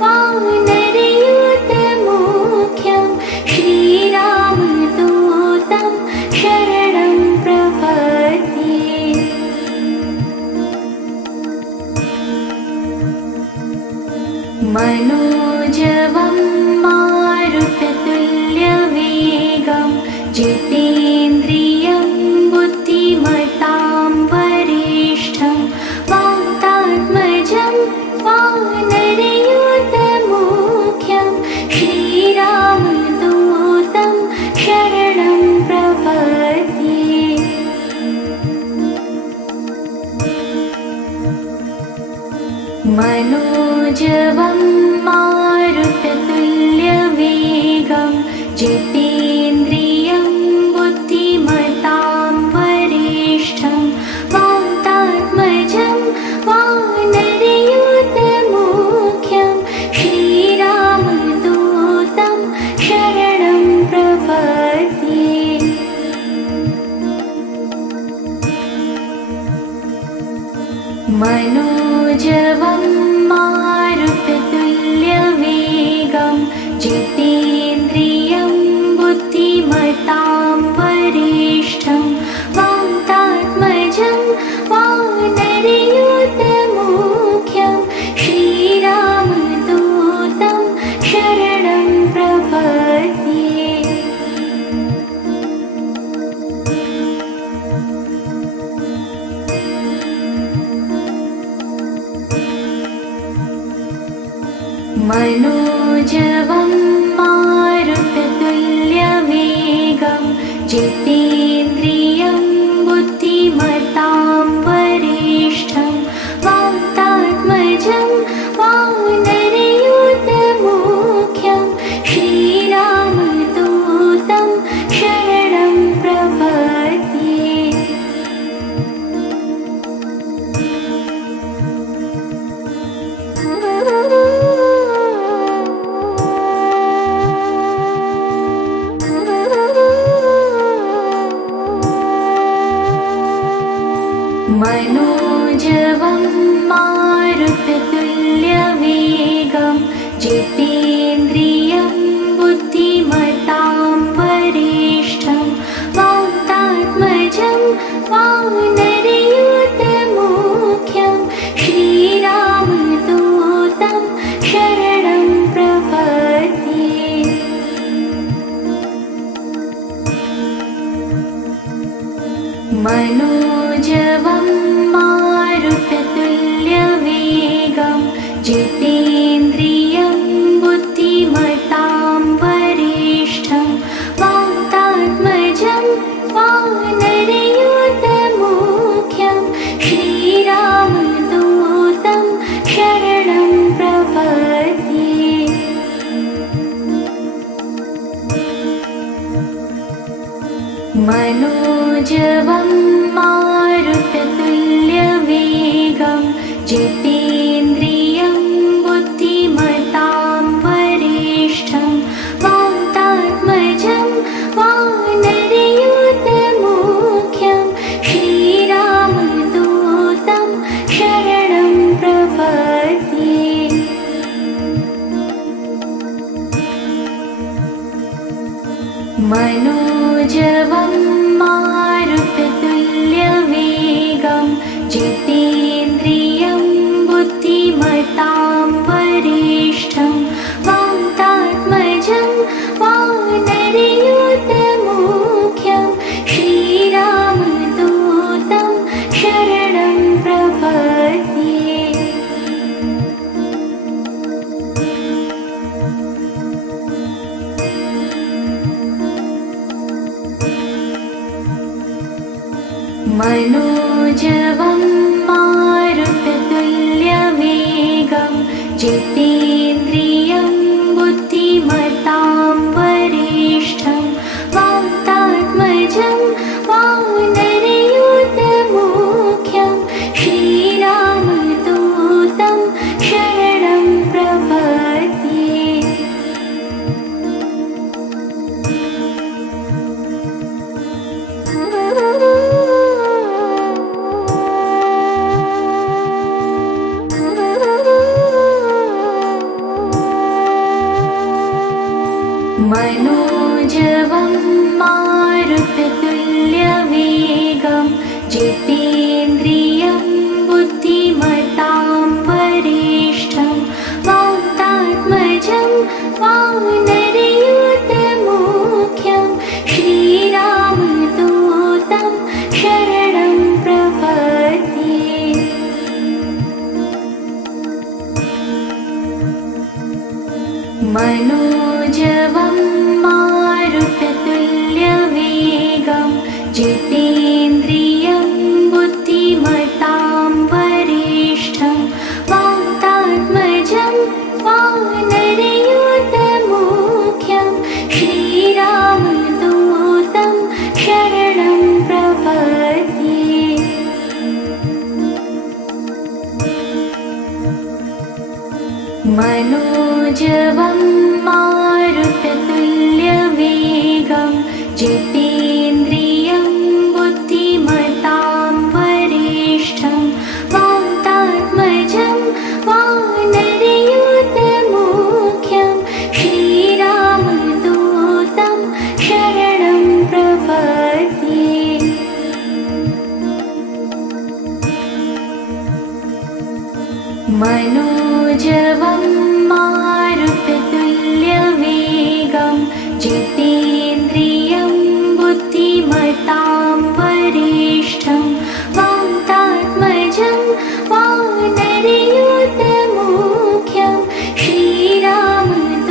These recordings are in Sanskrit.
वानरयूथमुख्यं श्रीरामदूतं शरणं प्रपद्ये। मनोजवं मारुततुल्यवेगं जितेन्द्रियं बुद्धिमतां वरिष्ठं वातात्मजं वानरयूथमुख्यं श्रीरामदूतं शरणं प्रपद्ये। मनोजवं मारुततुल्यवेगं जितेन्द्रियं बुद्धिमतां वरिष्ठं वातात्मजं वानरयूथमुख्यं श्रीरामदूतं शरणं प्रपद्ये। मनोजवं मारुततुल्यवेगं जितेन्द्रियं बुद्धिमतां वरिष्ठं वातात्मजं वानरयूथमुख्यं श्रीरामदूतं शरणं प्रपद्ये। मनोजवं मारुततुल्यवेगं जितेन्द्रियं बुद्धिमतां वरिष्ठं वातात्मजं वानरयूथमुख्यं श्रीरामदूतं शरणं प्रपद्ये। मनोजवं मारुततुल्यवेगं जितेन्द्रियं बुद्धिमतां वरिष्ठं वातात्मजं वानरयूथमुख्यं श्रीरामदूतं शरणं प्रपद्ये। मनोजवं मारुततुल्यवेगं जितेन्द्रियं बुद्धिमतां वरिष्ठं वातात्मजं वानरयूथमुख्यं श्रीरामदूतं शरणं प्रपद्ये। मनोजवं मारुततुल्यवेगं जितेन्द्रियं बुद्धिमतां वरिष्ठं वातात्मजं वानरयूथमुख्यं श्रीरामदूतं शरणं प्रपद्ये। मनोजवं मारुततुल्यवेगं जितेन्द्रियं बुद्धिमतां वरिष्ठं वातात्मजं वानरयूथमुख्यं श्रीरामदूतं शरणं प्रपद्ये। मनोजवं मारुततुल्यवेगं जितेन्द्रियं बुद्धिमतां वरिष्ठं वातात्मजं वानरयूथमुख्यं श्रीरामदूतं शरणं प्रपद्ये। मनोजवं मारुततुल्यवेगं जितेन्द्रियं बुद्धिमतां वरिष्ठं वातात्मजं वानरयूथमुख्यं श्रीरामदूतं शरणं प्रपद्ये। मनोजवं मारुततुल्यवेगं जितेन्द्रियं बुद्धिमतां वरिष्ठं वातात्मजं वानरयूथमुख्यं श्रीरामदूतं शरणं प्रपद्ये। मनोजवं मारुततुल्यवेगं जितेन्द्रियं बुद्धिमतां वरिष्ठं वातात्मजं वानरयूथमुख्यं श्रीरामदूतं शरणं प्रपद्ये। मनोजवं मारुततुल्यवेगं जितेन्द्रियं बुद्धिमतां वरिष्ठं वातात्मजं वानरयूथमुख्यं श्रीरामदूतं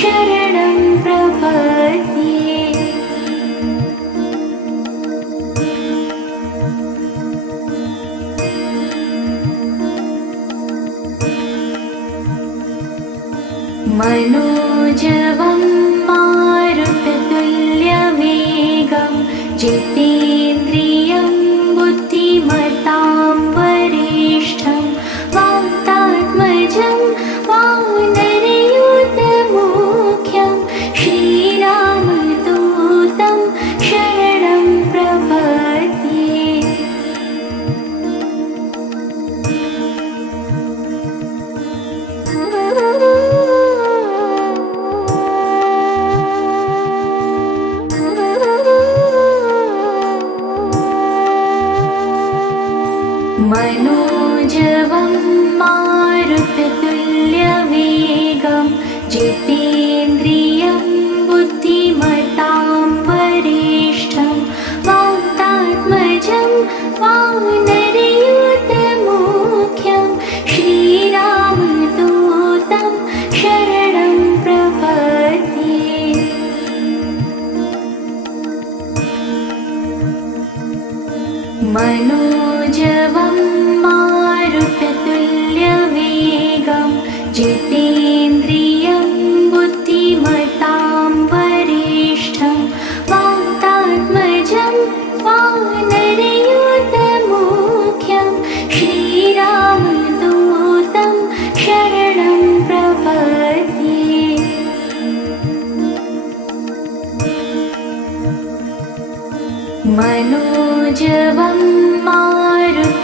शरणं प्रपद्ये। मनोजवं मारुततुल्यवेगं जितेन्द्रियं बुद्धिमतां वरिष्ठं वातात्मजं वानरयूथमुख्यं श्रीरामदूतं शरणं प्रपद्ये। मनोजवं मारुततुल्यवेगं जितेन्द्रियं बुद्धिमतां वरिष्ठं वातात्मजं वानरयूथमुख्यं श्रीरामदूतं शरणं प्रपद्ये। मनोजवं मारुततुल्यवेगं जितेन्द्रियं बुद्धिमतां वरिष्ठं वातात्मजं वानरयूथमुख्यं श्रीरामदूतं शरणं प्रपद्ये। मनोजवं मारुततुल्यवेगं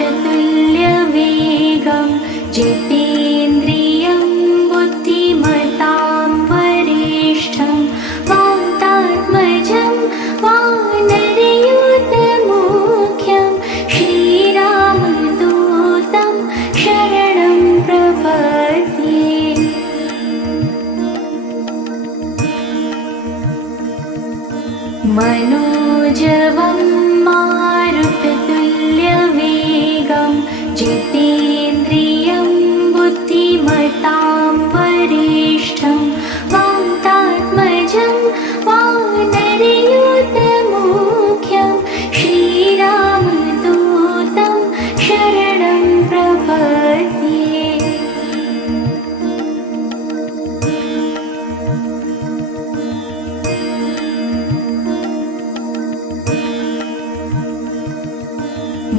जितेन्द्रियं बुद्धिमतां वरिष्ठं वातात्मजं वानरयूथमुख्यं श्रीरामदूतं शरणं प्रपद्ये। मनोजवं मारुततुल्यवेगं जितेन्द्रियं बुद्धिमतां वरिष्ठं वातात्मजं वानरयूथमुख्यं श्रीरामदूतं शरणं प्रपद्ये।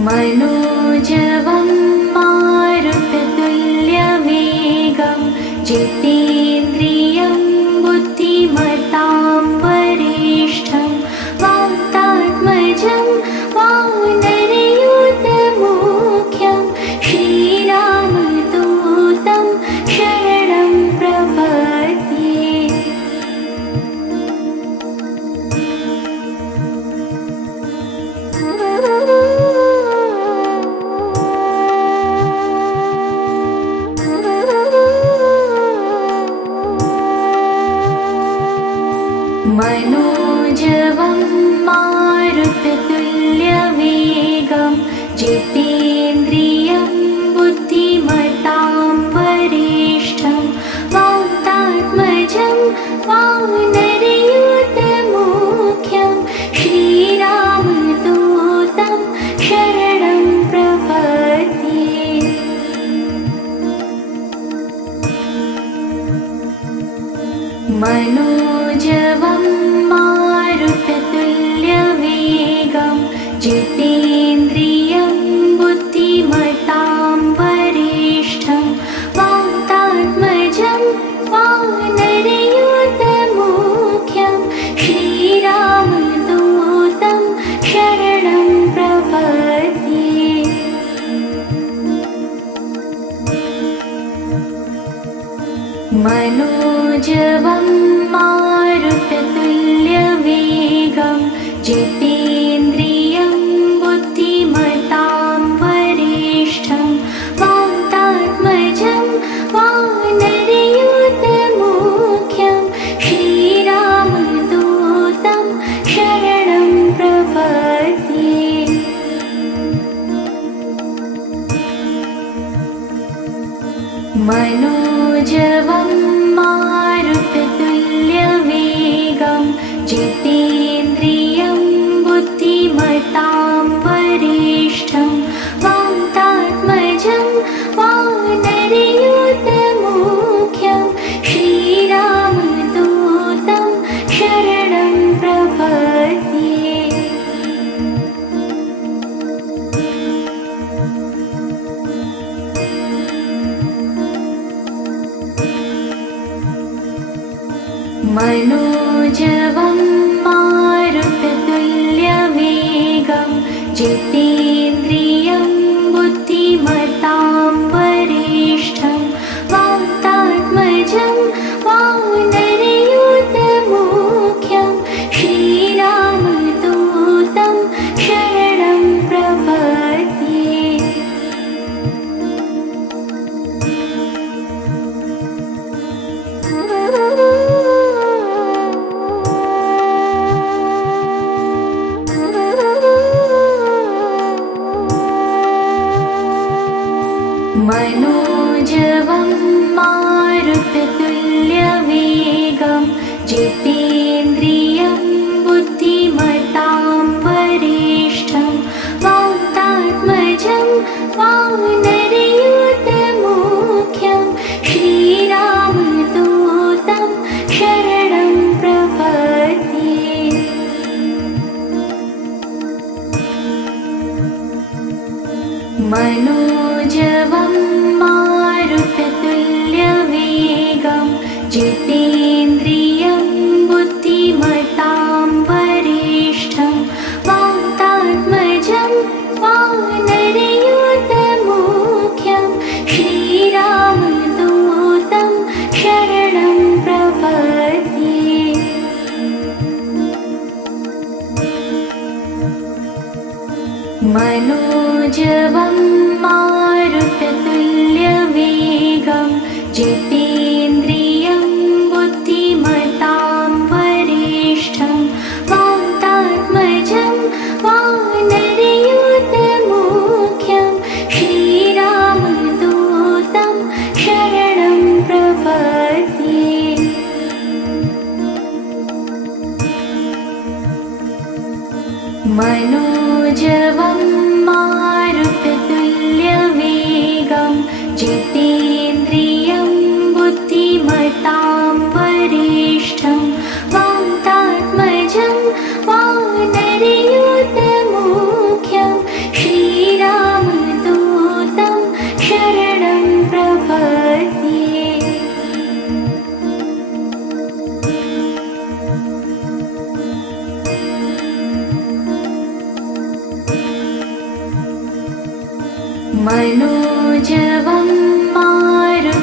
मनोजवं मारुततुल्यवेगं जितेन्द्रियं बुद्धिमतां वरिष्ठं वातात्मजं वानरयूथमुख्यं श्रीरामदूतं शरणं प्रपद्ये। मनोजवं मारुततुल्यवेगं जितेन्द्रियं बुद्धिमतां वरिष्ठं वातात्मजं वानरयूथमुख्यं श्रीरामदूतं शरणं प्रपद्ये। मनोजवं मारुततुल्यवेगं जितेन्द्रियं बुद्धिमतां वरिष्ठं वातात्मजं वानरयूथमुख्यं श्रीरामदूतं शरणं प्रपद्ये। मनोजवं मारुततुल्यवेगं जितेन्द्रियं बुद्धिमतां वरिष्ठं वातात्मजं वानरयूथमुख्यं श्रीरामदूतं शरणं प्रपद्ये। मनोजवं मारुततुल्यवेगं जितेन्द्रियं बुद्धिमतां वरिष्ठं वातात्मजं वानरयूथमुख्यं श्रीरामदूतं शरणं प्रपद्ये। मनोजवं मारुततुल्यवेगं जितेन्द्रियं बुद्धिमतां वरिष्ठं वातात्मजं वानरयूथमुख्यं श्रीरामदूतं शरणं प्रपद्ये। मनोजवं मारुततुल्यवेगं जितेन्द्रियं बुद्धिमतां वरिष्ठं वातात्मजं वानरयूथमुख्यं श्रीरामदूतं शरणं प्रपद्ये। मनोजवं मारुततुल्यवेगं जितेन्द्रियं बुद्धिमतां वरिष्ठं वातात्मजं वानरयूथमुख्यं श्रीरामदूतं शरणं प्रपद्ये। मनोजवं मारुततुल्यवेगं जितेन्द्रियं बुद्धिमतां वरिष्ठं वातात्मजं वानरयूथमुख्यं श्रीरामदूतं शरणं प्रपद्ये। मनोजवं मारुततुल्यवेगं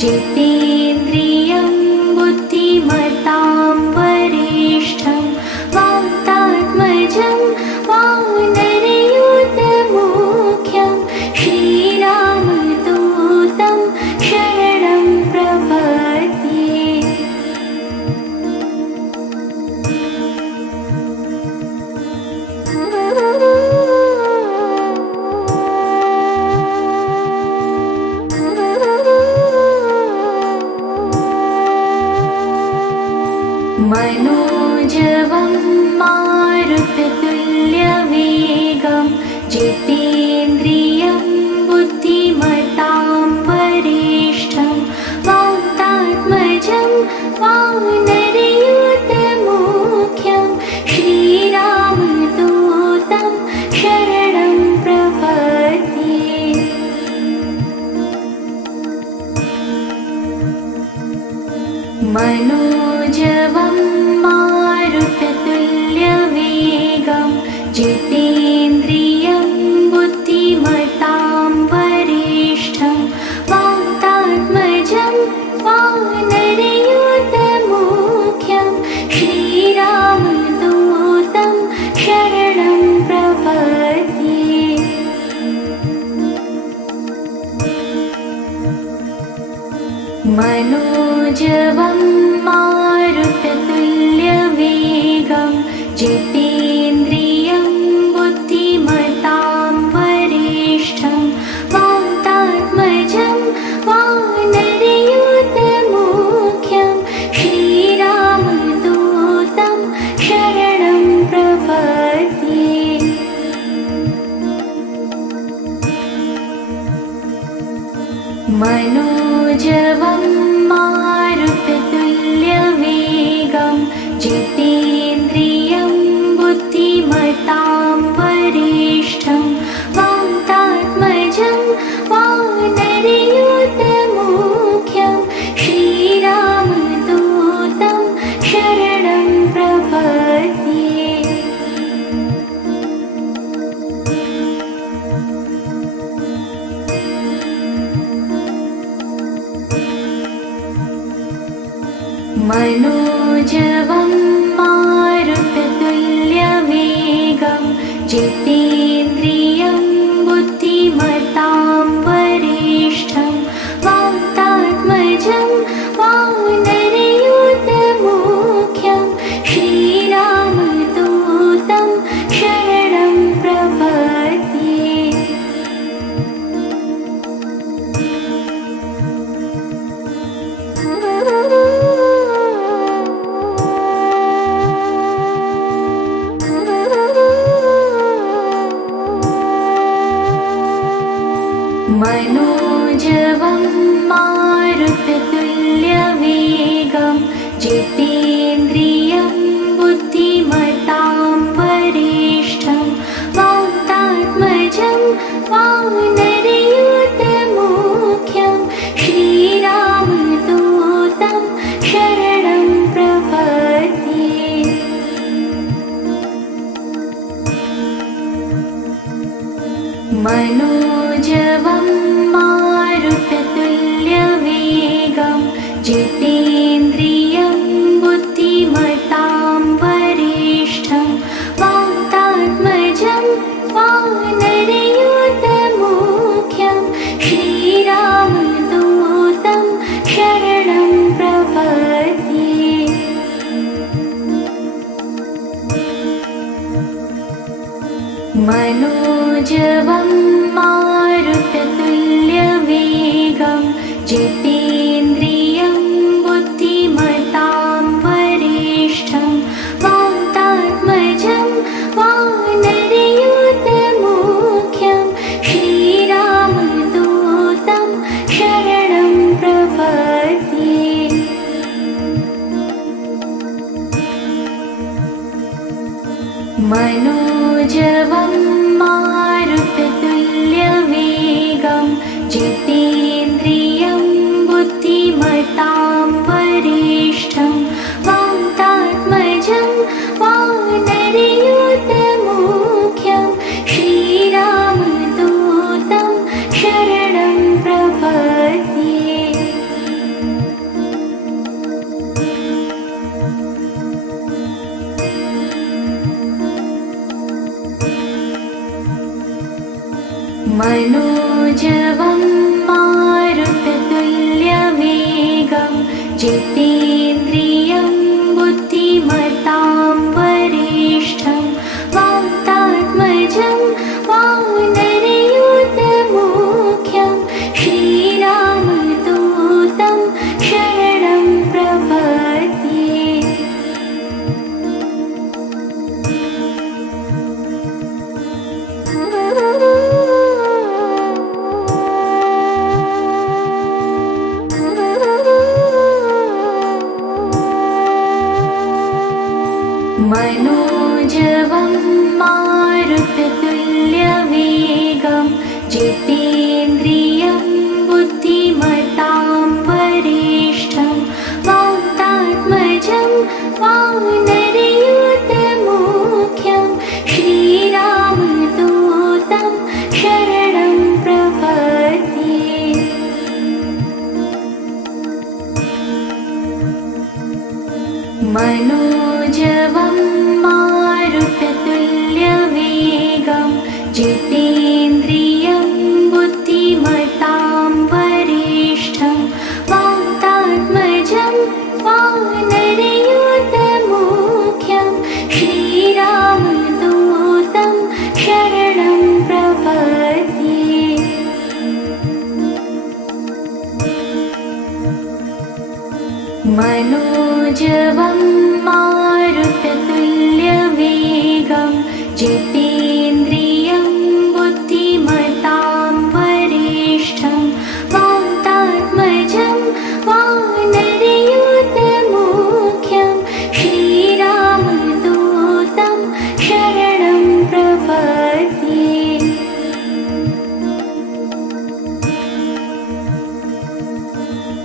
जितेन्द्रियं बुद्धिमतां वरिष्ठं वातात्मजं वानरयूथमुख्यं श्रीरामदूतं शरणं प्रपद्ये। मनोजवं मारुततुल्यवेगं जितेन्द्रियं बुद्धिमतां वरिष्ठं वाता मनोजवं मारुततुल्यवेगं जितेन्द्रियं बुद्धिमतां वरिष्ठं वातात्मजं वानरयूथमुख्यं श्रीरामदूतं शरणं प्रपद्ये। मनोजवं मारुततुल्यवेगं जितेन्द्रियं बुद्धिमतां वरिष्ठं वातात्मजं वानरयूथमुख्यं श्रीरामदूतं शरणं प्रपद्ये। मनोजवं मारुततुल्यवेगं जितेन्द्रियं बुद्धिमतां वरिष्ठं वातात्मजं वानरयूथमुख्यं श्रीरामदूतं शरणं प्रपद्ये। मनोजवं मारुततुल्यवेगं जितेन्द्रियं बुद्धिमतां वरिष्ठं वातात्मजं वानरयूथमुख्यं श्रीरामदूतं शरणं प्रपद्ये। मनोजवं मारुततुल्यवेगं जितेन्द्रियं बुद्धिमतां वरिष्ठं वातात्मजं वानरयूथमुख्यं श्रीरामदूतं शरणं प्रपद्ये। मनोजवं मारुततुल्यवेगं जितेन्द्रियं बुद्धिमतां वरिष्ठं वातात्मजं वानरयूथमुख्यं श्रीरामदूतं शरणं प्रपद्ये। मनोजवं मारुततुल्यवेगं जितेन्द्रियं बुद्धिमतां वरिष्ठं वातात्मजं वानरयूथमुख्यं श्रीरामदूतं शरणं प्रपद्ये। मनोजवं मारुततुल्यवेगं जितेन्द्रियं बुद्धिमतां वरिष्ठं वातात्मजं वानरयूथमुख्यं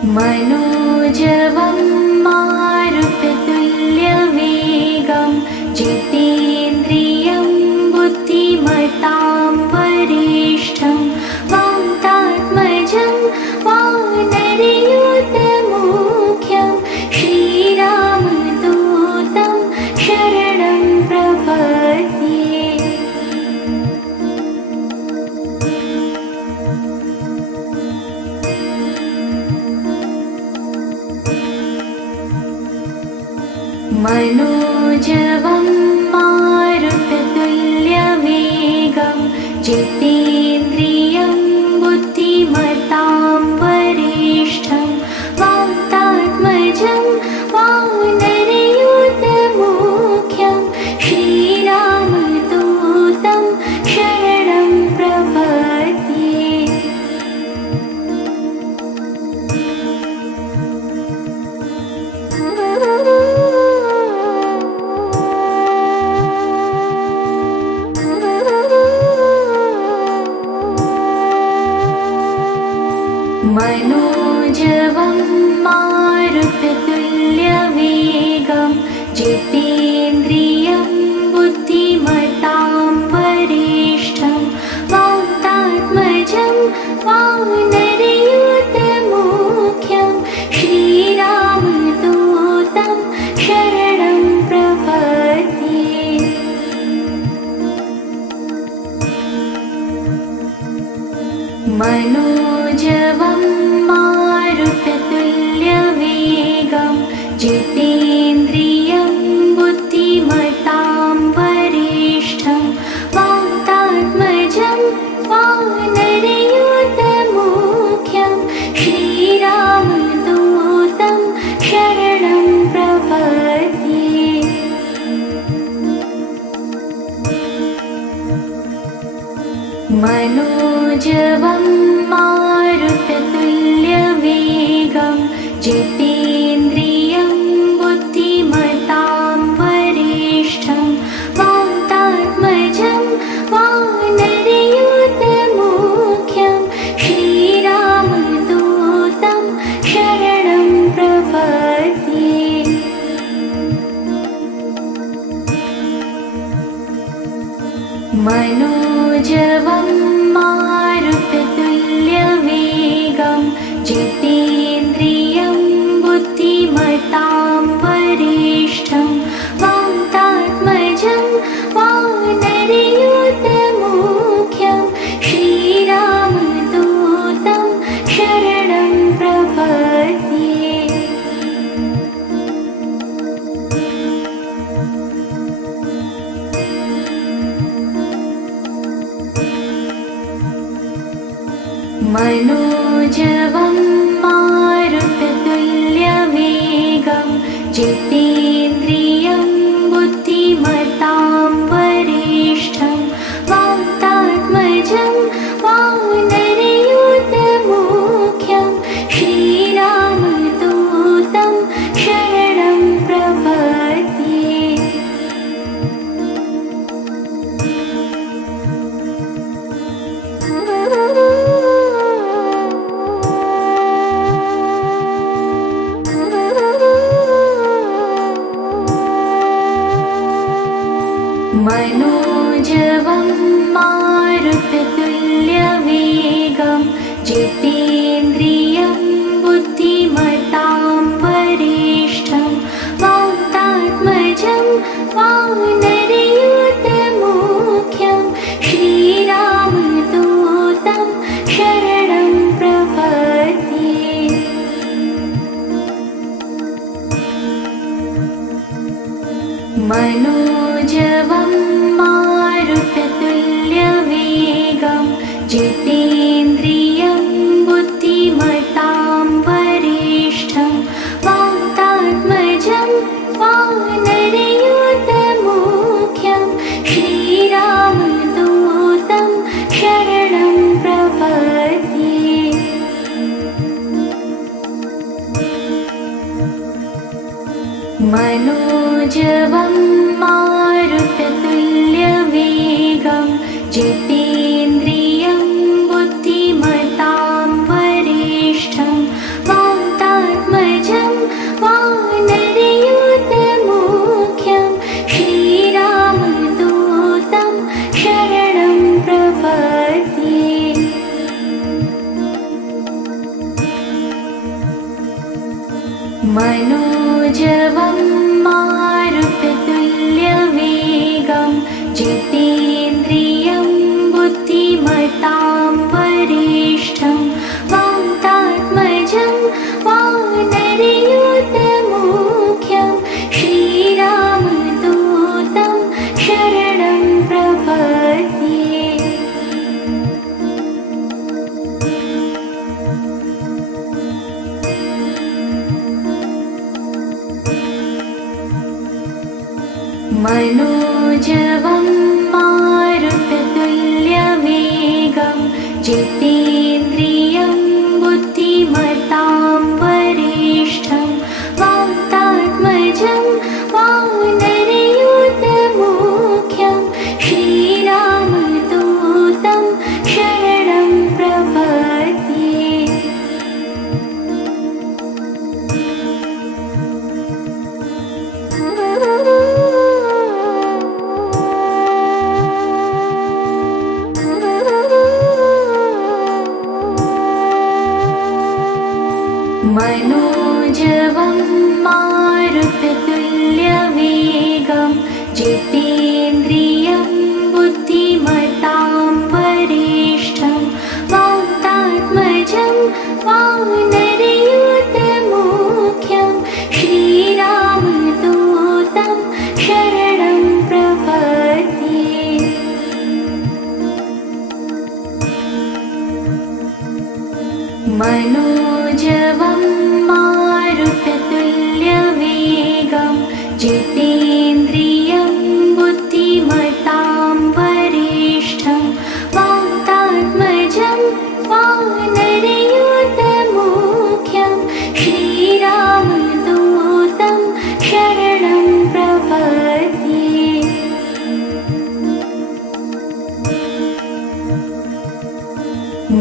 मनोजवं मारुततुल्यवेगं जितेन्द्रियं बुद्धिमतां वरिष्ठं वातात्मजं वानरयूथमुख्यं श्रीरामदूतं शरणं प्रपद्ये। मनोजवं मारुततुल्यवेगं जितेन्द्रियं बुद्धिमतां वरिष्ठं वातात्मजं वानरयूथमुख्यं श्रीरामदूतं शरणं प्रपद्ये। मनोजवं मारुततुल्यवेगं जितेन्द्रियं बुद्धिमतां वरिष्ठं वातात्मजं वानरयूथमुख्यं श्रीरामदूतं शरणं प्रपद्ये। मनोजवं मारुततुल्यवेगं जितेन्द्रियं बुद्धिमतां वरिष्ठं वातात्मजं वानरयूथमुख्यं श्रीरामदूतं शरणं प्रपद्ये। मनोजवं मारुततुल्यवेगं जितेन्द्रियं बुद्धिमतां वरिष्ठं वातात्मजं वानरयूथमुख्यं श्रीरामदूतं शरणं प्रपद्ये। मनोजवं मारुततुल्यवेगं जितेन्द्रियं बुद्धिमतां वरिष्ठं वातात्मजं वानरयूथमुख्यं श्रीरामदूतं शरणं प्रपद्ये। मनोजवं मारुततुल्यवेगं जितेन्द्रियं बुद्धिमतां वरिष्ठं वातात्मजं वानरयूथमुख्यं श्रीरामदूतं शरणं प्रपद्ये। मनोजवं मारुततुल्यवेगं जितेन्द्रियं बुद्धिमतां वरिष्ठं वातात्मजं वानरयूथमुख्यं श्रीरामदूतं शरणं प्रपद्ये। मनोजवं मारुततुल्यवेगं जितेन्द्रियं बुद्धिमतां वरिष्ठं वातात्मजं वानरयूथमुख्यं श्रीरामदूतं शरणं प्रपद्ये। मनोजवं मारुततुल्यवेगं जितेन्द्रियं बुद्धिमतां मनोजवं मारुततुल्यवेगं जितेन्द्रियं बुद्धिमतां वरिष्ठं वातात्मजं वानरयूथमुख्यं श्रीरामदूतं शरणं प्रपद्ये। मनोजवं मारुततुल्यवेगं जितेन्द्रियं बुद्धिमतां वरिष्ठं वातात्मजं वानरयूथमुख्यं श्रीरामदूतं शरणं प्रपद्ये। मनोजवं मारुततुल्यवेगं जितेन्द्रियं बुद्धिमतां वरिष्ठं वातात्मजं वानरयूथमुख्यं श्रीरामदूतं शरणं प्रपद्ये। मनोजवं मारुततुल्यवेगं जितेन्द्रियं बुद्धिमतां वरिष्ठं वातात्मजं वानरयूथमुख्यं श्रीरामदूतं शरणं प्रपद्ये।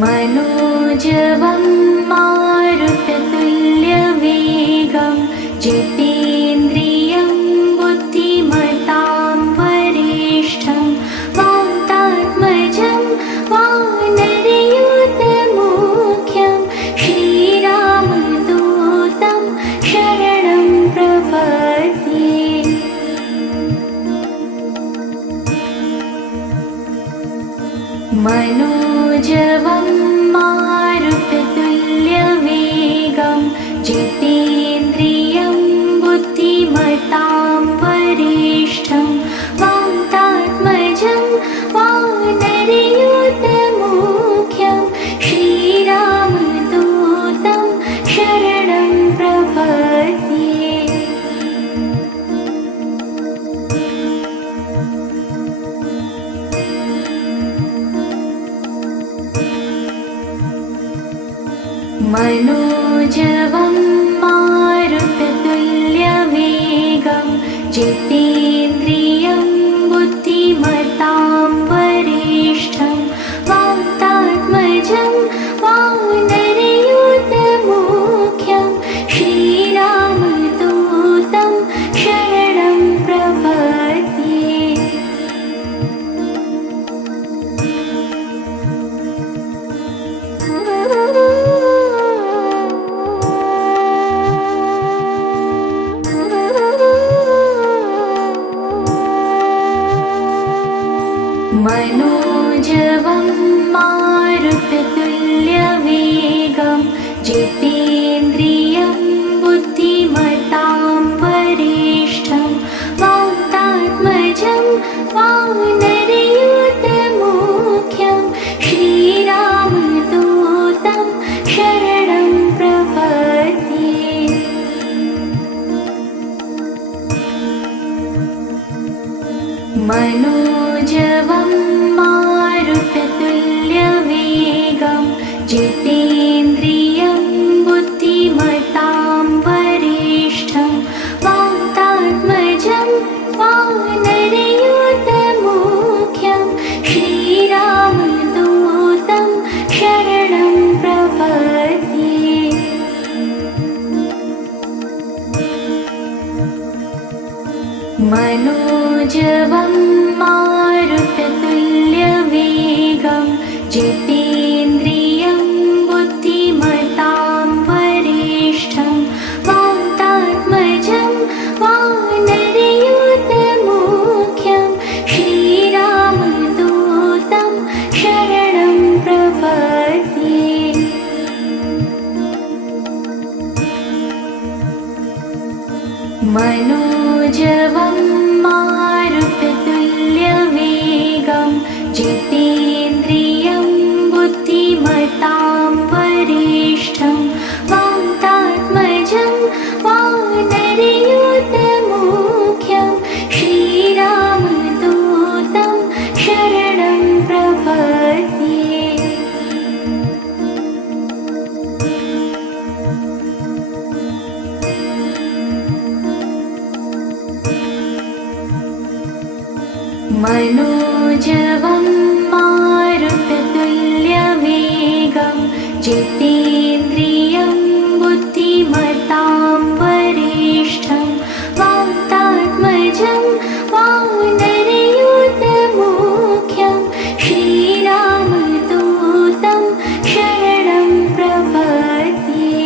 मनोजवं मारुततुल्यवेगं जितेन्द्रियं बुद्धिमतां वरिष्ठं वातात्मजं वानरयूथमुख्यं श्रीरामदूतं शरणं प्रपद्ये। मनोजवं मारुततुल्यवेगं जितेन्द्रियं बुद्धिमतां वरिष्ठं वातात्मजं वानरयूथमुख्यं श्रीरामदूतं शरणं प्रपद्ये। मनोजवं मारुततुल्यवेगं जितेन्द्रियं बुद्धिमतां वरिष्ठं वातात्मजं वानरयूथमुख्यं श्रीरामदूतं शरणं प्रपद्ये। मनोजवं मारुततुल्यवेगं जितेन्द्रियं बुद्धिमतां वरिष्ठं वातात्मजं वानरयूथमुख्यं श्रीरामदूतं शरणं प्रपद्ये। मनोजवं मारुततुल्यवेगं जितेन्द्रियं बुद्धिमतां वरिष्ठं वातात्मजं वानरयूथमुख्यं श्रीरामदूतं शरणं प्रपद्ये। मनोजवं मारुततुल्यवेगं जितेन्द्रियं बुद्धिमतां वरिष्ठं वाता जितेन्द्रियं बुद्धिमतां वरिष्ठं वातात्मजं वानरयूथमुख्यं श्रीरामदूतं शरणं प्रपद्ये।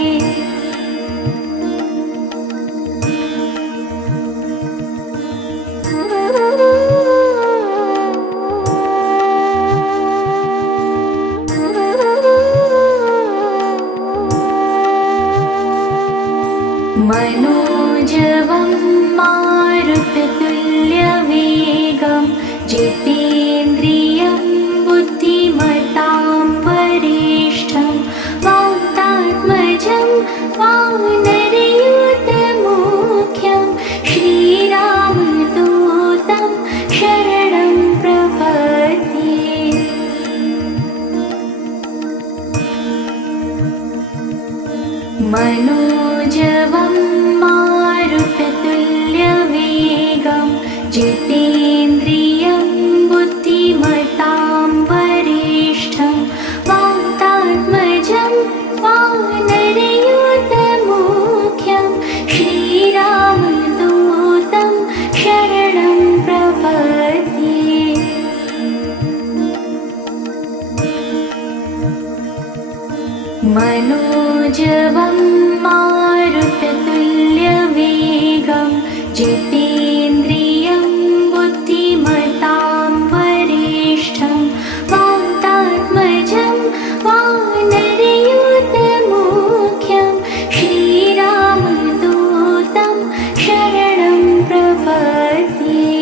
मनोजवं मारुततुल्यवेगं जितेन्द्रियं बुद्धिमतां वरिष्ठं वातात्मजं वानरयूथमुख्यं श्रीरामदूतं शरणं प्रपद्ये। मनोजवं मारुततुल्यवेगं जितेन्द्रियं बुद्धिमतां वरिष्ठं वातात्मजं वानरयूथमुख्यं श्रीरामदूतं शरणं प्रपद्ये। मनोजवं मारुततुल्यवेगं जितेन्द्रियं बुद्धिमतां वरिष्ठं वातात्मजं वानरयूथमुख्यं श्रीरामदूतं शरणं प्रपद्ये।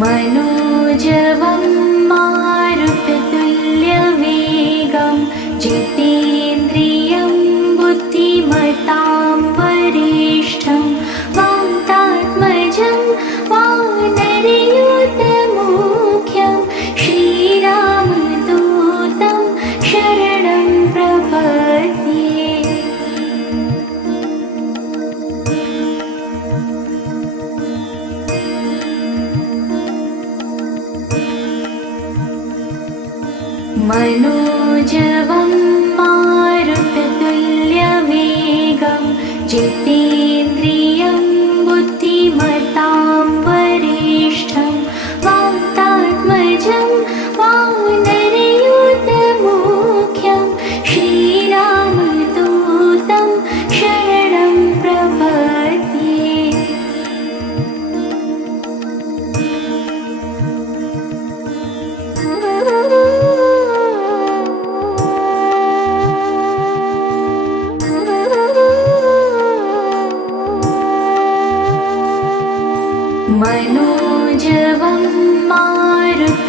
मनोजवं मारुततुल्यवेगं जितेन्द्रियं बुद्धिमतां वरिष्ठं वातात्मजं वानरयूथमुख्यं श्रीरामदूतं शरणं प्रपद्ये। मनोजवं मारुततुल्यवेगं जितेन्द्रियं बुद्धिमतां वरिष्ठं वातात्मजं वानरयूथमुख्यं श्रीरामदूतं शरणं प्रपद्ये। मनोजवं मारुततुल्यवेगं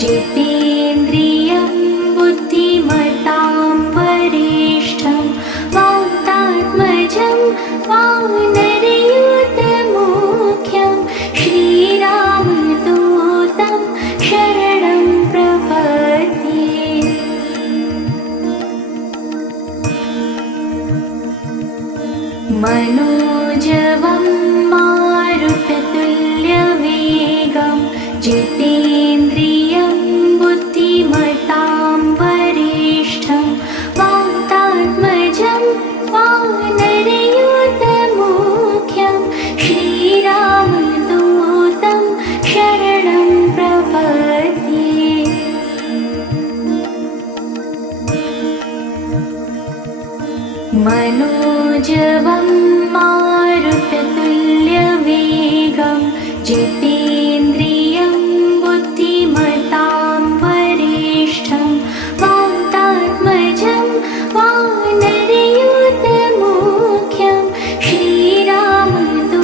जितेन्द्रियं बुद्धिमतां वरिष्ठं वातात्मजं वानरयूथमुख्यं श्रीरामदूतं शरणं प्रपद्ये। मनोजवं मारुततुल्यवेगं जितेन्द्रियं बुद्धिमतां वरिष्ठं वातात्मजं वानरयूथमुख्यं श्रीरामदूतं शरणं प्रपद्ये। मनोजवं मारुततुल्यवेगं जितेन्द्रियं बुद्धिमतां वरिष्ठं वातात्मजं वानरयूथमुख्यं श्रीरामदूतं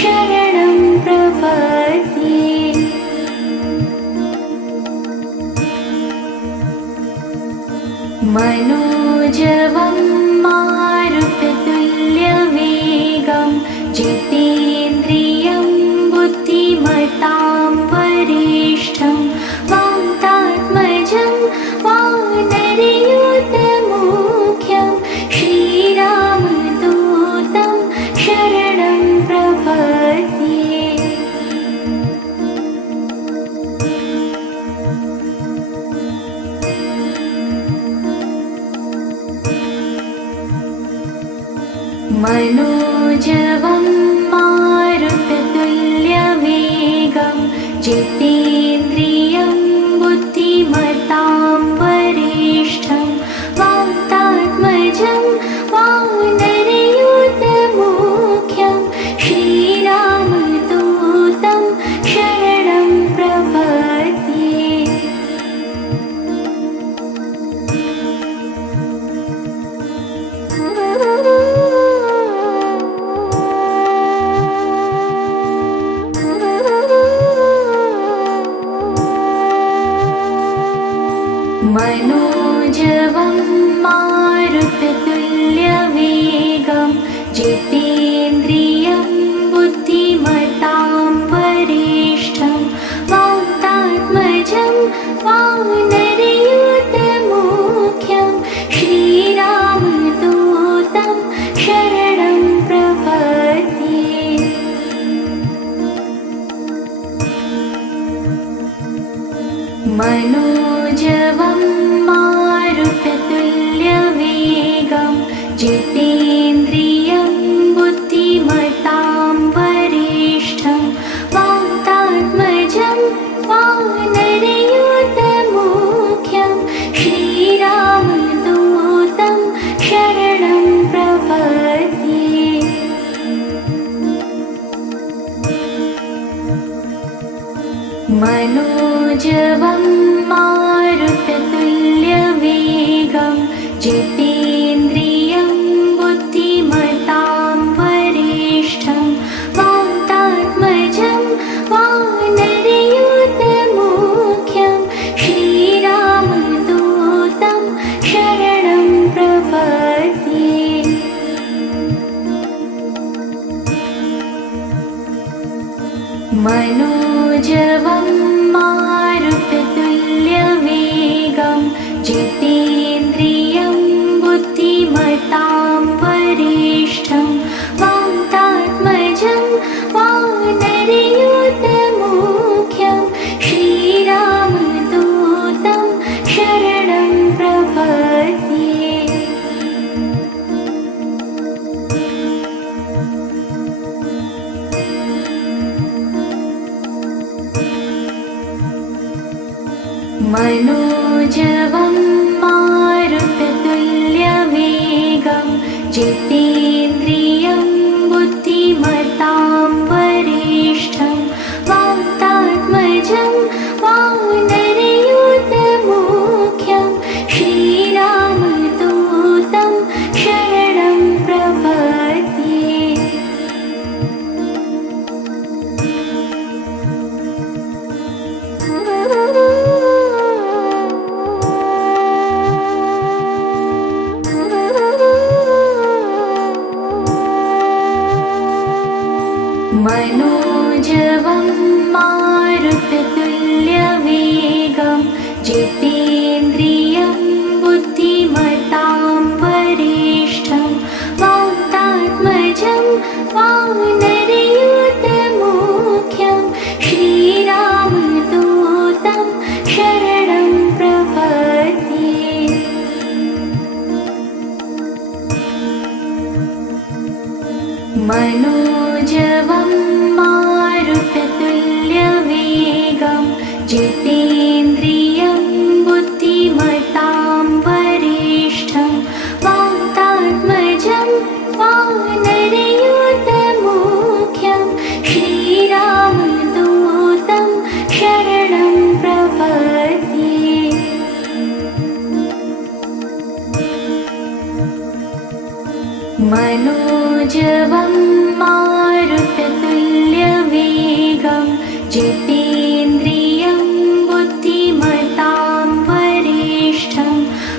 शरणं प्रपद्ये। मनोजवं मारुततुल्यवेगं जितेन्द्रियं जितेन्द्रियं बुद्धिमतां वरिष्ठं वातात्मजं वानरयूथमुख्यं श्रीरामदूतं शरणं प्रपद्ये। मनोजवं मारुततुल्यवेगं जितेन्द्रियं बुद्धिमतां वरिष्ठं वातात्मजं वानरयूथमुख्यं श्रीरामदूतं शरणं प्रपद्ये। मनोजवं मारुततुल्यवेगं जितेन्द्रियं बुद्धिमतां वरिष्ठं वातात्मजं वानरयूथमुख्यं श्रीरामदूतं शरणं प्रपद्ये। मनोजवं मारुततुल्यवेगं जितेन्द्रियं बुद्धिमतां वरिष्ठं वातात्मजं वानरयूथमुख्यं श्रीरामदूतं शरणं प्रपद्ये। मनोजवं मारुततुल्यवेगं जितेन्द्रियं बुद्धिमतां वरिष्ठं वातात्मजं वानरयूथमुख्यं श्रीरामदूतं शरणं प्रपद्ये। मनोजवं मारुततुल्यवेगं जितेन्द्रियं बुद्धिमतां वरिष्ठं वातात्मजं वानरयूथमुख्यं श्रीरामदूतं शरणं प्रपद्ये। मनोजवं मारुततुल्यवेगं जितेन्द्रियं बुद्धिमतां वरिष्ठं वातात्मजं वानरयूथमुख्यं श्रीरामदूतं शरणं प्रपद्ये। मनोजवं मारुततुल्यवेगं जितेन्द्रियं बुद्धिमतां वरिष्ठं वातात्मजं वानरयूथमुख्यं श्रीरामदूतं शरणं प्रपद्ये। मनोजवं मारुततुल्यवेगं जितेन्द्रियं बुद्धिमतां वरिष्ठं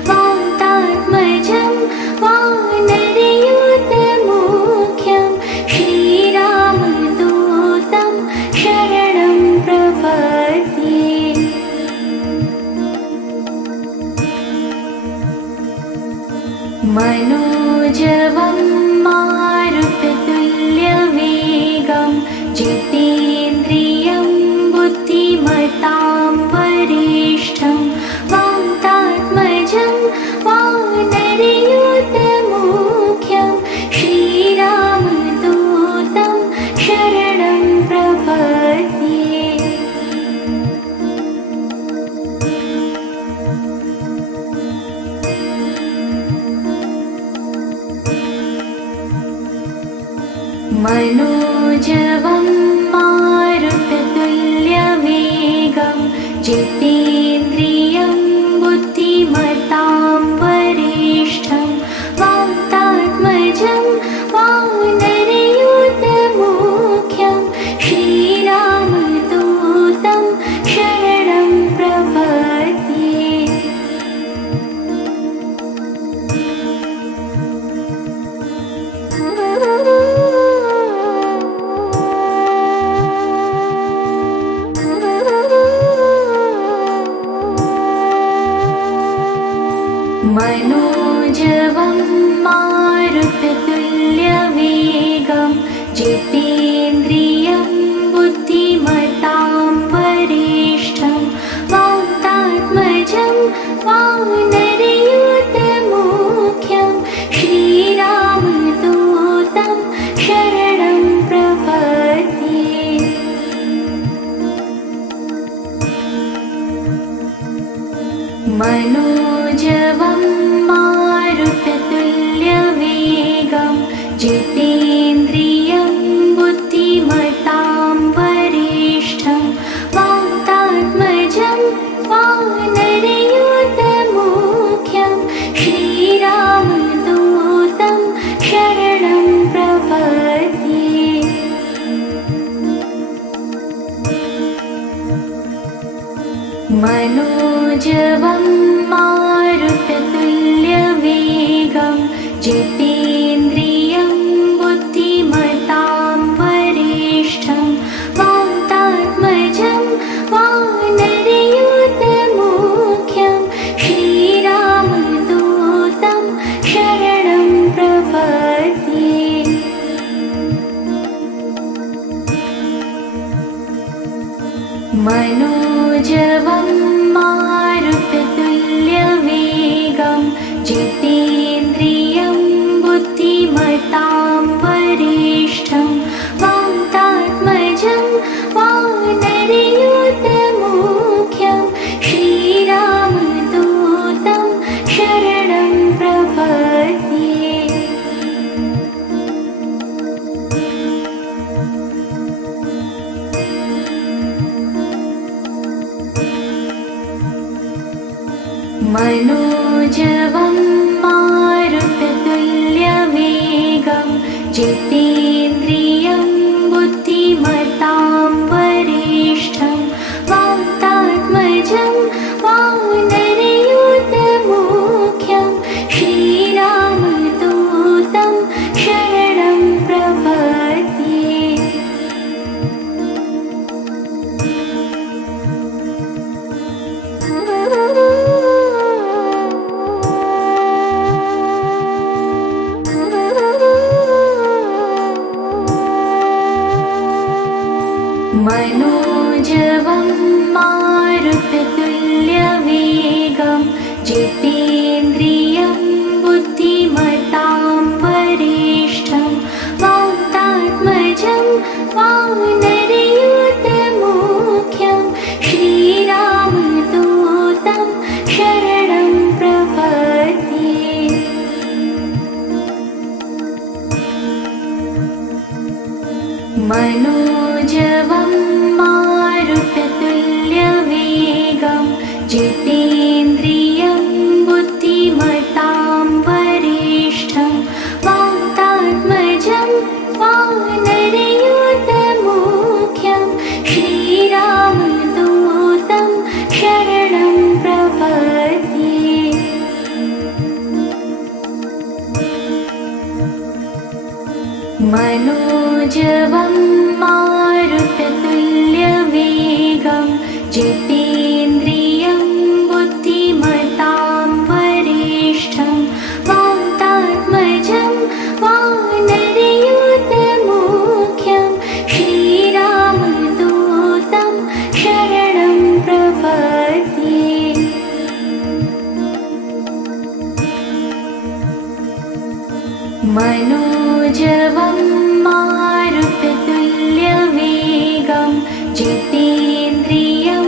वातात्मजं वानरयूथमुख्यं श्रीरामदूतं शरणं प्रपद्ये। मनोजवं मारुततुल्यवेगं जितेन्द्रियं जितेन्द्रियं बुद्धिमतां वरिष्ठं वातात्मजं वानरयूथमुख्यं श्रीरामदूतं शरणं प्रपद्ये। मनोजवं मारुततुल्यवेगं जितेन्द्रियं बुद्धिमतां वरिष्ठं वातात्मजं वानरयूथमुख्यं श्रीरामदूतं शरणं प्रपद्ये। मनोजवं मारुततुल्यवेगं जितेन्द्रियं बुद्धिमतां वरिष्ठं वातात्मजं वानरयूथमुख्यं श्रीरामदूतं शरणं प्रपद्ये। मनोजवं मारुततुल्यवेगं जितेन्द्रियं बुद्धिमतां वरिष्ठं वातात्मजं वानरयूथमुख्यं श्रीरामदूतं शरणं प्रपद्ये। मनोजवं मारुततुल्यवेगं जितेन्द्रियं बुद्धिमतां वरिष्ठं वातात्मजं वानरयूथमुख्यं श्रीरामदूतं शरणं प्रपद्ये। मनोजवं मारुततुल्यवेगं जितेन्द्रियं बुद्धिमतां वरिष्ठं वातात्मजं वानरयूथमुख्यं श्रीरामदूतं शरणं प्रपद्ये। मनोजवं मारुततुल्यवेगं जितेन्द्रियं बुद्धिमतां वरिष्ठं वातात्मजं वानरयूथमुख्यं श्रीरामदूतं शरणं प्रपद्ये। मनोजवं मारुततुल्यवेगं जितेन्द्रियं बुद्धिमतां वरिष्ठं वातात्मजं वानरयूथमुख्यं श्रीरामदूतं शरणं प्रपद्ये। मनोजवं मारुततुल्यवेगं जितेन्द्रियं बुद्धिमतां वरिष्ठं वातात्मजं वानरयूथमुख्यं श्रीरामदूतं शरणं प्रपद्ये। मनोजवं मारुततुल्यवेगं जितेन्द्रियं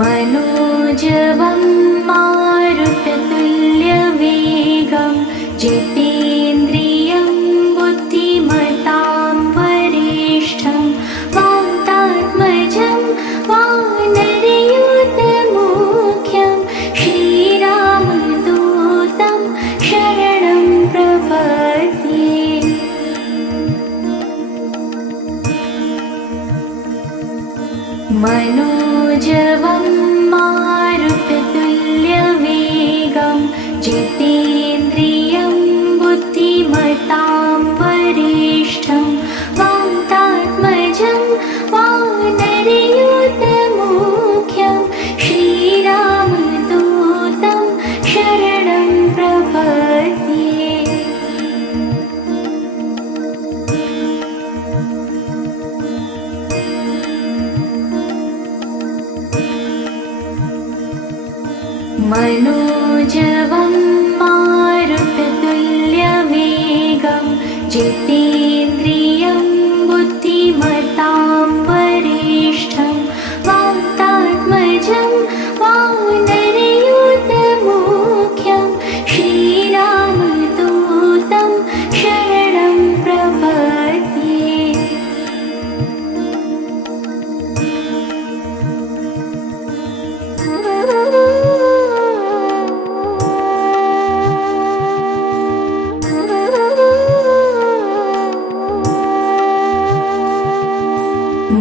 मनोजवं मारुततुल्यवेगं जितेन्द्रियं बुद्धिमतां वरिष्ठं वातात्मजं वानरयूथमुख्यं श्रीरामदूतं शरणं प्रपद्ये। मनोजवं मारुततुल्यवेगं जितेन्द्रियं बुद्धिमतां वरिष्ठं वातात्मजं वानरयूथमुख्यं श्रीरामदूतं शरणं प्रपद्ये। मनोजवं मारुततुल्यवेगं जितेन्द्रियं बुद्धिमतां वरिष्ठं वातात्मजं वानरयूथमुख्यं श्रीरामदूतं शरणं प्रपद्ये।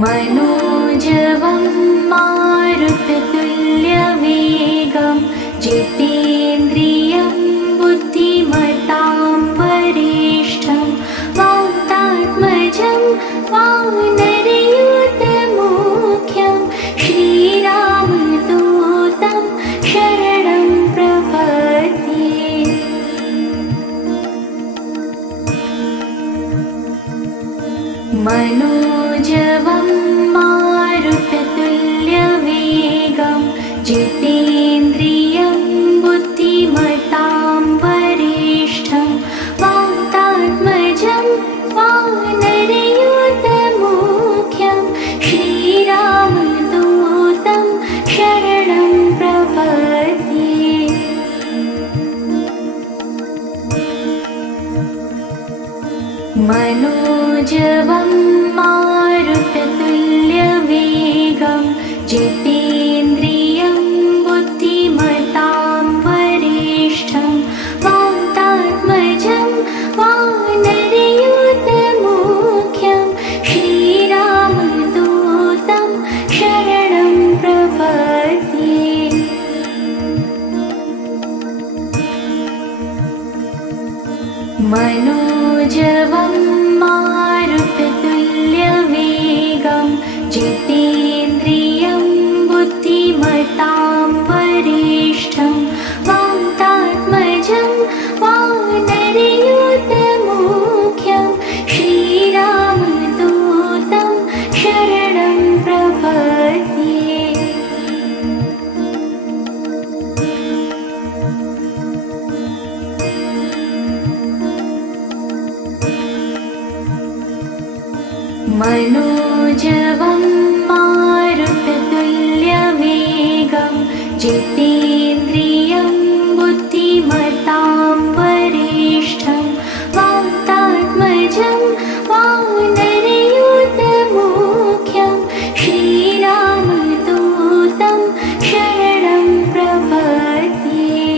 मनोजवं मारुततुल्यवेगं जितेन्द्रियं बुद्धिमतां वरिष्ठं वातात्मजं वानरयूथमुख्यं श्रीरामदूतं शरणं प्रपद्ये। मनोजवं मारुततुल्यवेगं जितेन्द्रियं बुद्धिमतां वरिष्ठं वातात्मजं वानरयूथमुख्यं श्रीरामदूतं शरणं प्रपद्ये। मनोजवं मारुततुल्यवेगं जितेन्द्रियं बुद्धिमतां वरिष्ठं वातात्मजं वानरयूथमुख्यं श्रीरामदूतं शरणं प्रपद्ये। मनोजवं मारुततुल्यवेगं जितेन्द्रियं बुद्धिमतां वरिष्ठं वातात्मजं वानरयूथमुख्यं श्रीरामदूतं शरणं प्रपद्ये। मनोजवं मारुततुल्यवेगं जितेन्द्रियं बुद्धिमतां वरिष्ठं वातात्मजं वानरयूथमुख्यं श्रीरामदूतं शरणं प्रपद्ये।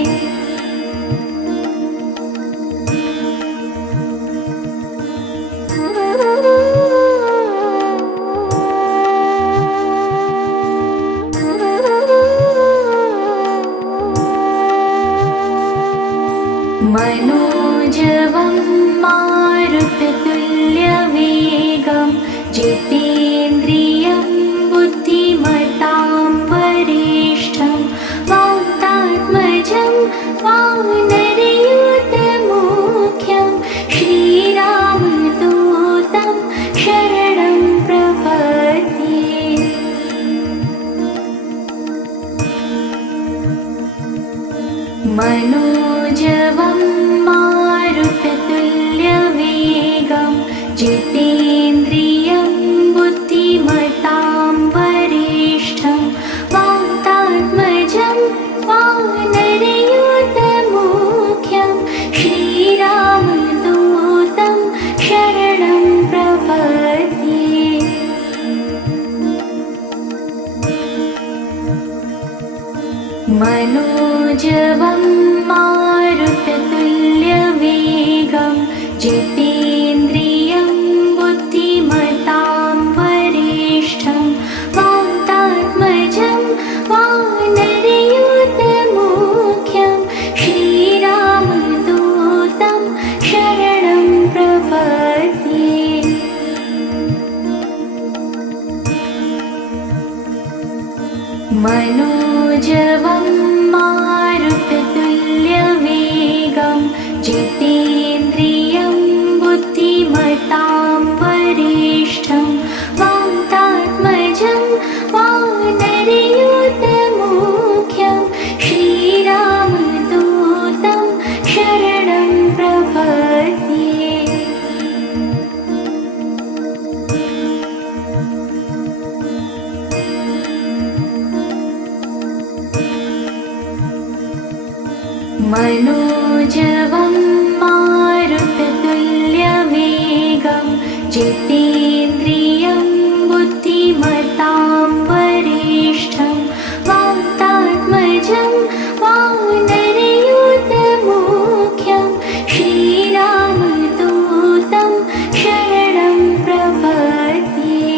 मनोजवं मारुततुल्यवेगं जितेन्द्रियं बुद्धिमतां वरिष्ठं वातात्मजं वानरयूथमुख्यं श्रीरामदूतं शरणं प्रपद्ये। मनोजवं मारुततुल्यवेगं जितेन्द्रियं बुद्धिमतां वरिष्ठं वातात्मजं वानरयूथमुख्यं श्रीरामदूतं शरणं प्रपद्ये।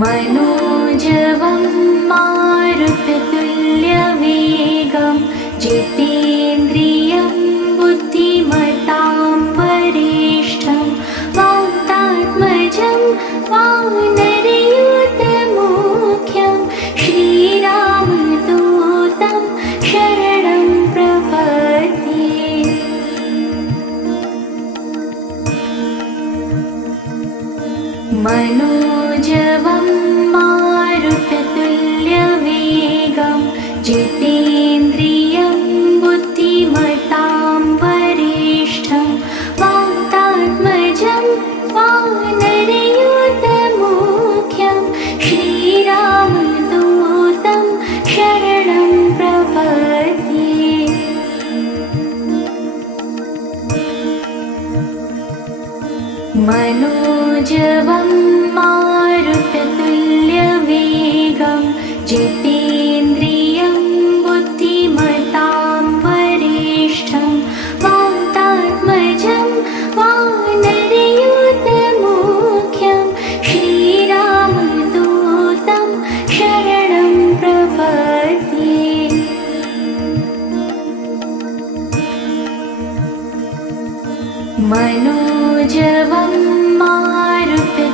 मनोजवं मारुततुल्यवेगं जितेन्द्रियं बुद्धिमतां वरिष्ठं वातात्मजं वानरयूथमुख्यं श्रीरामदूतं शरणं प्रपद्ये। मनोजवं मारुततुल्यवेगं जितेन्द्रियं बुद्धिमतां वरिष्ठं वातात्मजं वानरयूथमुख्यं श्रीरामदूतं शरणं प्रपद्ये। मनोजवं मारुततुल्यवेगं जितेन्द्रियं बुद्धिमतां वरिष्ठं वातात्मजं वानरयूथमुख्यं श्रीरामदूतं शरणं प्रपद्ये। मनोजवं मारुततुल्यवेगं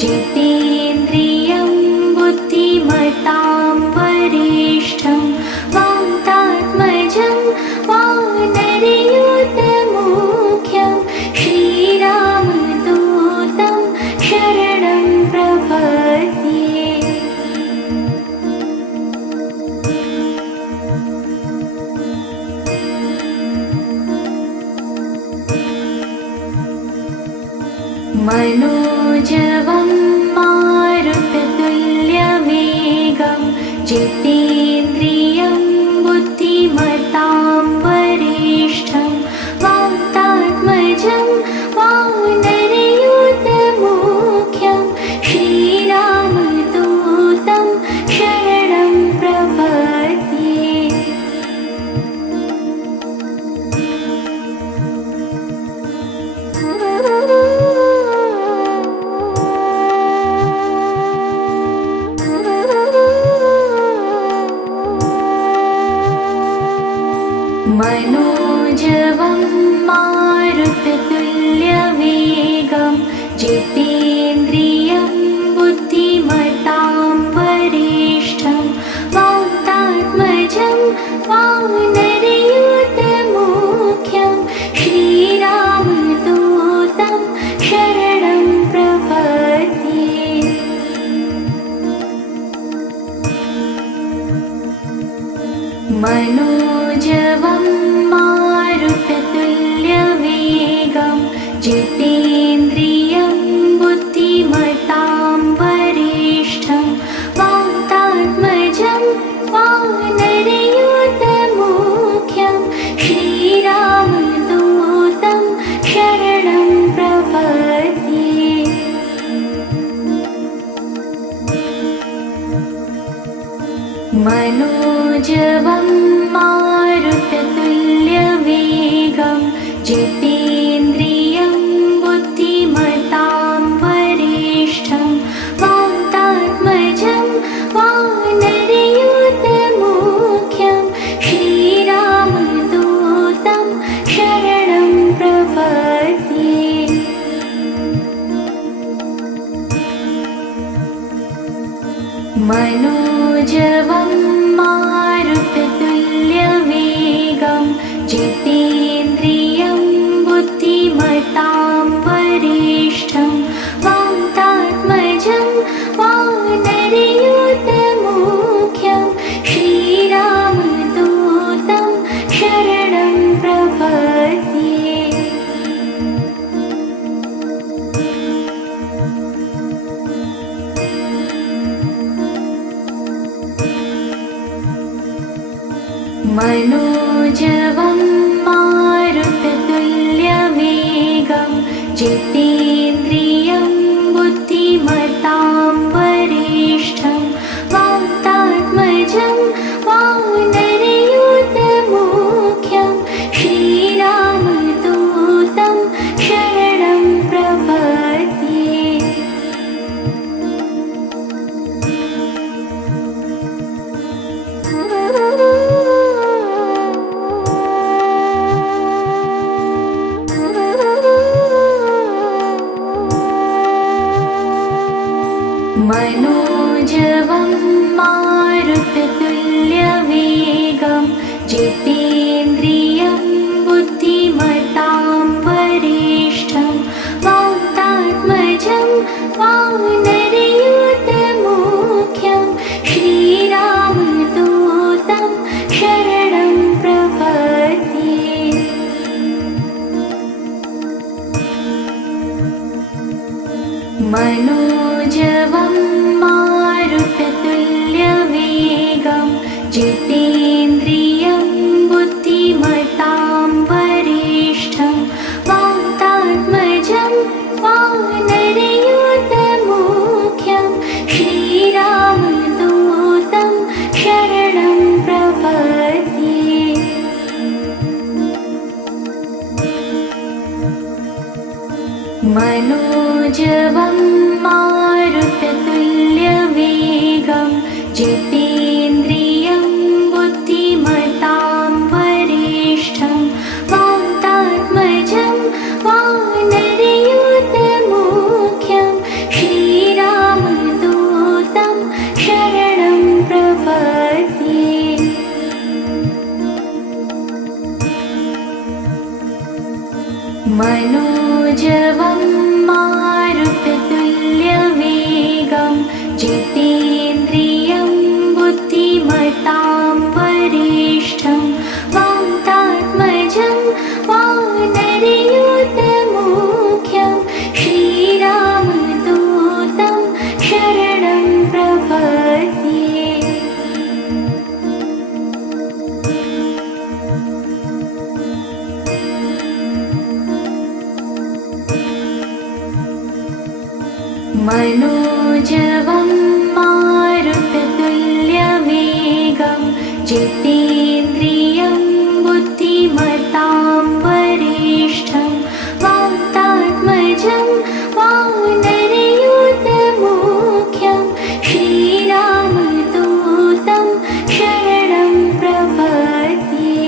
जितेन्द्रियं बुद्धिमतां वरिष्ठं वातात्मजं वानरयूथमुख्यं श्रीरामदूतं शरणं प्रपद्ये। मनोजवं मारुततुल्यवेगं जितेन्द्रियं बुद्धिमतां वरिष्ठं वातात्मजं वानरयूथमुख्यं श्रीरामदूतं शरणं प्रपद्ये। मनोजवं मारुततुल्यवेगं जितेन्द्रियं बुद्धिमतां वरिष्ठं वातात्मजं वानरयूथमुख्यं श्रीरामदूतं शरणं प्रपद्ये। मनोजवं मारुततुल्यवेगं जितेन्द्रियं बुद्धिमतां वरिष्ठं वातात्मजं वानरयूथमुख्यं श्रीरामदूतं शरणं प्रपद्ये। मनोजवं मारुततुल्यवेगं जितेन्द्रियं बुद्धिमतां मनोजवं मारुततुल्यवेगं जितेन्द्रियं बुद्धिमतां वरिष्ठं वातात्मजं वानरयूथमुख्यं श्रीरामदूतं शरणं प्रपद्ये। मनोजवं मारुततुल्यवेगं जितेन्द्रियं बुद्धिमतां वरिष्ठं वातात्मजं वानरयूथमुख्यं श्रीरामदूतं शरणं प्रपद्ये। मनोजवं मारुततुल्यवेगं जितेन्द्रियं बुद्धिमतां वरिष्ठं वातात्मजं वानरयूथमुख्यं श्रीरामदूतं शरणं प्रपद्ये। मनोजवं मारुततुल्यवेगं जितेन्द्रियं बुद्धिमतां वरिष्ठं वातात्मजं वानरयूथमुख्यं श्रीरामदूतं शरणं प्रपद्ये। मनोजवं मारुततुल्यवेगं जितेन्द्रियं बुद्धिमतां वरिष्ठं वातात्मजं वानरयूथमुख्यं श्रीरामदूतं शरणं प्रपद्ये। मनोजवं मारुततुल्यवेगं जितेन्द्रियं बुद्धिमतां वरिष्ठं वातात्मजं वानरयूथमुख्यं श्रीरामदूतं शरणं प्रपद्ये। मनोजवं मारुततुल्यवेगं जितेन्द्रियं बुद्धिमतां वरिष्ठं वातात्मजं वानरयूथमुख्यं श्रीरामदूतं शरणं प्रपद्ये।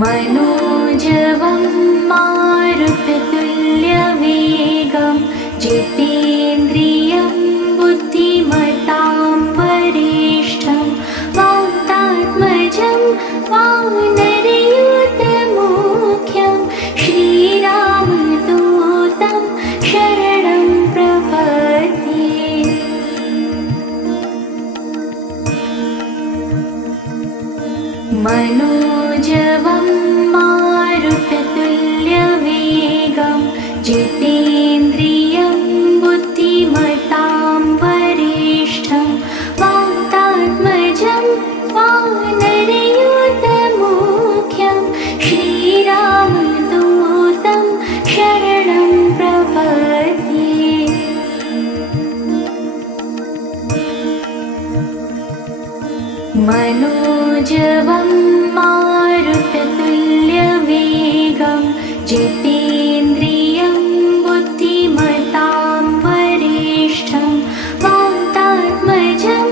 मनोजवं मारुततुल्यवेगं जितेन्द्रियं बुद्धिमतां वरिष्ठं वातात्मजं वानरयूथमुख्यं श्रीरामदूतं शरणं प्रपद्ये। मनोजवं मारुततुल्यवेगं जितेन्द्रियं बुद्धिमतां वरिष्ठं वातात्मजं वानरयूथमुख्यं श्रीरामदूतं शरणं प्रपद्ये। मनोजवं मारुततुल्यवेगं जितेन्द्रियं बुद्धिमतां वरिष्ठं वातात्मजं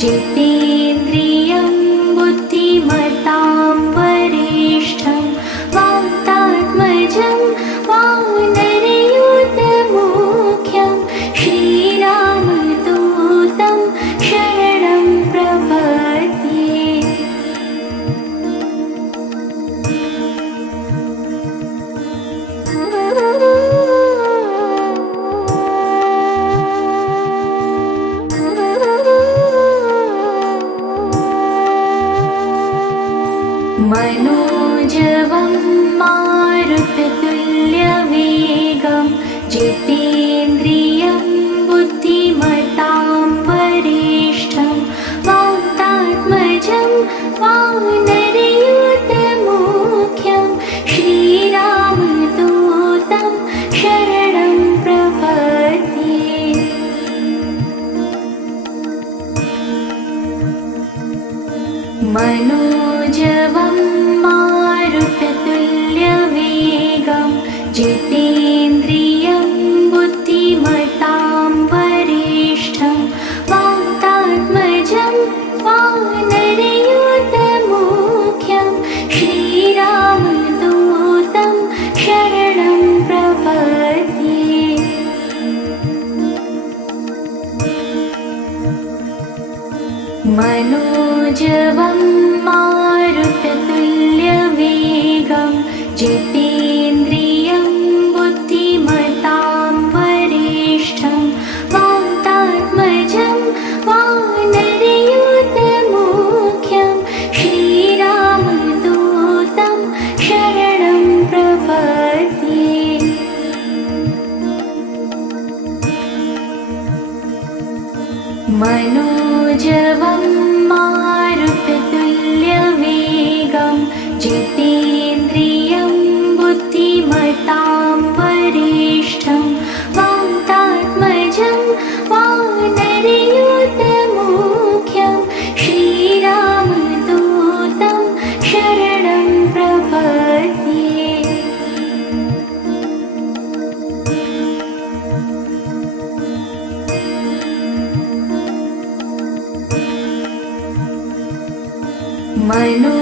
जितेन्द्रियं बुद्धिमतां वरिष्ठं वातात्मजं वानरयूथमुख्यं श्रीरामदूतं शरणं प्रपद्ये। मनोजवं मारुततुल्यवेगं जितेन्द्रियं बुद्धिमतां वरिष्ठं वातात्मजं वानरयूथमुख्यं श्रीरामदूतं शरणं प्रपद्ये। मनोजवं मारुततुल्यवेगं जितेन्द्रियं बुद्धिमतां वरिष्ठं वातात्मजं वानरयूथमुख्यं श्रीरामदूतं शरणं प्रपद्ये। मनोजवं मारुततुल्यवेगं जितेन्द्रियं बुद्धिमतां वरिष्ठं वातात्मजं वानरयूथमुख्यं श्रीरामदूतं शरणं प्रपद्ये। मनोजवं मारुततुल्यवेगं जितेन्द्रियं बुद्धिमतां वरिष्ठं वातात्मजं वानरयूथमुख्यं श्रीरामदूतं शरणं प्रपद्ये। मनो